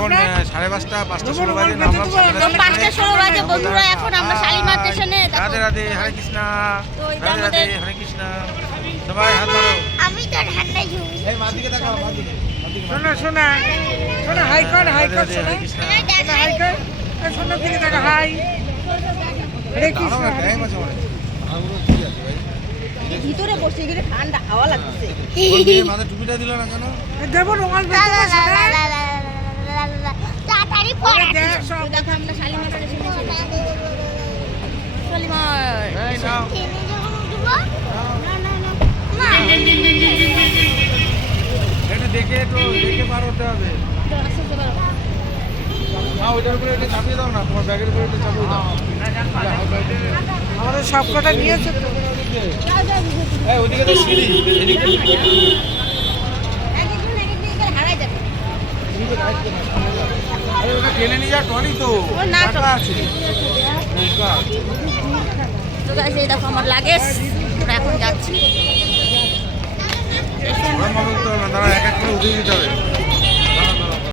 এখন সাড়ে পাঁচটা পাঁচটা ষোলো বাজে নামলাম পাঁচটা ষোলো বাজে বন্ধুরা এখন আমরা শালিমার স্টেশনে রাধে রাধে হরে কৃষ্ণা। তো এটা রাধে রাধে হরে কৃষ্ণা। সবাই হাত ধরো। আমি তো এই মার শোনা শোনা শোনা হাই কর হাই কর শোনা। কৃষ্ণা। শোনা হাই কর দিকে দেখা হাই। হরে কৃষ্ণ। ভিতরে বসে গেলে ঠান্ডা হাওয়া লাগছে টুপিটা দিল না কেন? দেবো দেখে একটু দেখে পার হতে হবে। আস্তে আস্তে করো। না ওইটার উপরে একটু চাপিয়ে দাও না তোমার ব্যাগের উপরে চাপিয়ে দাও। আমাদের সব কটা নিয়েছে তো। এই ওদিকে তো সিঁড়ি এদিকে হারাই যাবে। টেনে নিয়ে যা টলি তো। টাকা আছে। তো গাইস এই দেখো আমার লাগেজ এখন